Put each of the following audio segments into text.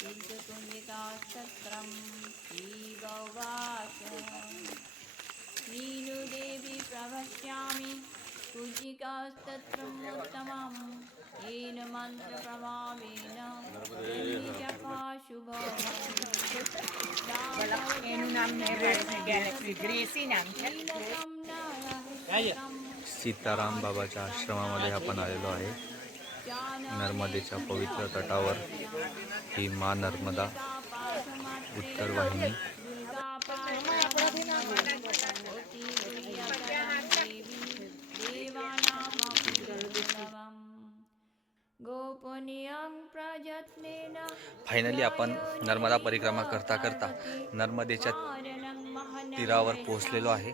तीर्थपुण्यकास्तत्रं श्रीगौवास मीनुदेवी प्रवक्ष्यामि पूजिकास्तत्रमुत्तमं येन मन्त्रप्रभावेन जपा शुभो એનું નામ ગેલેક્સી ગ્રેસી નામ છે. सीताराम बाबाच्या आश्रमामध्ये आपण आलेलो आहे. नर्मदेच्या पवित्र तटावर ही मा नर्मदा उत्तर वाहिनी फायनली आपण नर्मदा परिक्रमा करता करता नर्मदेच्या तीरावर पोहोचलेलो आहे.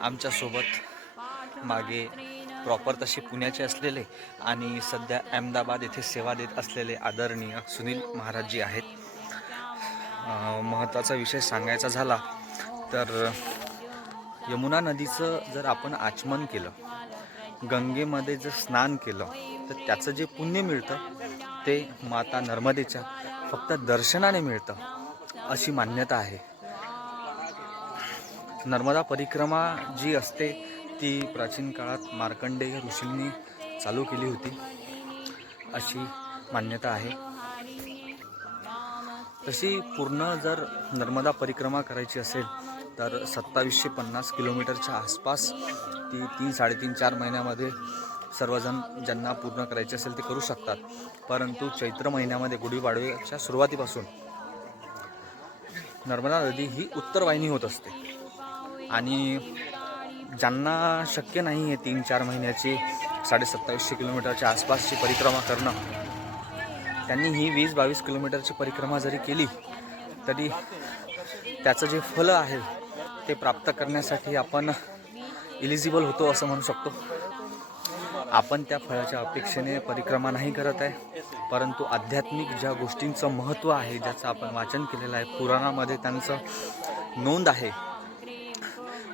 आमच्यासोबत मागे प्रॉपर तसे पुण्याचे असलेले आणि सध्या अहमदाबाद येथे सेवा देत असलेले आदरणीय सुनील महाराजजी आहेत. महत्त्वाचा विषय सांगायचा झाला तर यमुना नदीचं जर आपण आचमन केलं, गंगेमध्ये जर स्नान केलं तर त्याचं जे पुण्य मिळतं ते माता नर्मदेच्या फक्त दर्शनाने मिळतं अशी मान्यता आहे. नर्मदा परिक्रमा जी असते ती प्राचीन काळात मार्कंडेय ऋषींनी चालू केली होती अशी मान्यता आहे. तशी पूर्ण जर नर्मदा परिक्रमा करायची असेल तर 2750 किलोमीटरच्या आसपास ती 3-3.5-4 महिन्यामध्ये सर्वजण ज्यांना पूर्ण करायचे असेल ते करू शकतात. परंतु चैत्र महिन्यामध्ये गुढीपाडव्याच्या सुरुवातीपासून नर्मदा नदी ही उत्तर वाहिनी होत असते आणि ज्यांना शक्य नाही आहे 3-4 महिन्याची 2750 किलोमीटरच्या आसपासची परिक्रमा करणं, त्यांनी ही 20-22 किलोमीटरची परिक्रमा जरी केली तरी त्याचं जे फळ आहे ते प्राप्त करण्यासाठी आपण इलिजिबल होतो असं म्हणू शकतो. आपण त्या फळाच्या अपेक्षेने परिक्रमा नाही करत आहे, परंतु आध्यात्मिक ज्या गोष्टींचं महत्त्व आहे, ज्याचं आपण वाचन केलेलं आहे, पुराणामध्ये त्यांचं नोंद आहे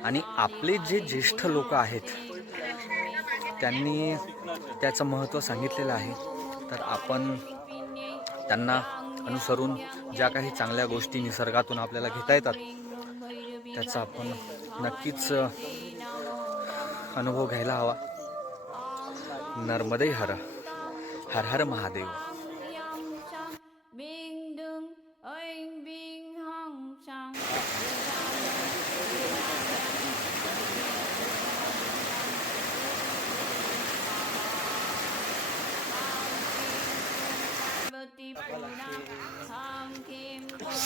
आणि आपले जे ज्येष्ठ लोक आहेत त्यांनी त्याचं महत्त्व सांगितलेलं आहे. तर आपण त्यांना अनुसरून ज्या काही चांगल्या गोष्टी निसर्गातून आपल्याला घेता येतात त्याचा आपण नक्कीच अनुभव घ्यायला हवा. नर्मदे हर हर हर महादेव.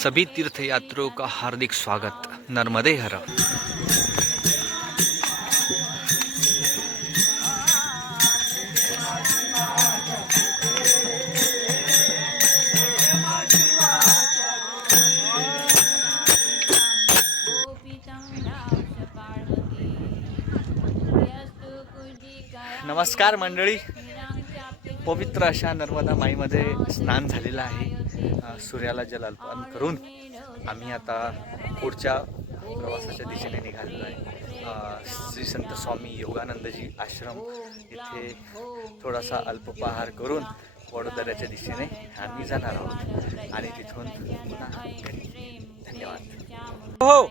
सभी तीर्थयात्रियों का हार्दिक स्वागत. नर्मदे हर. नमस्कार मंडळी, पवित्र अशा नर्मदा माईमध्ये स्नान झालेलं आहे. सूर्याला जल अर्पण करून आम्ही आता पुढच्या प्रवासाच्या दिशेने निघालेलो आहे. श्री संत स्वामी योगानंदजी आश्रम इथे थोडासा अल्पपहार करून वडोदऱ्याच्या दिशेने आम्ही जाणार आहोत आणि तिथून पुन्हा घरी. धन्यवाद. हो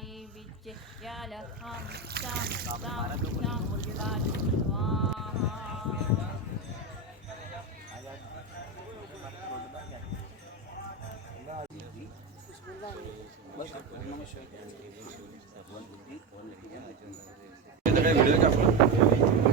व्हिडिओ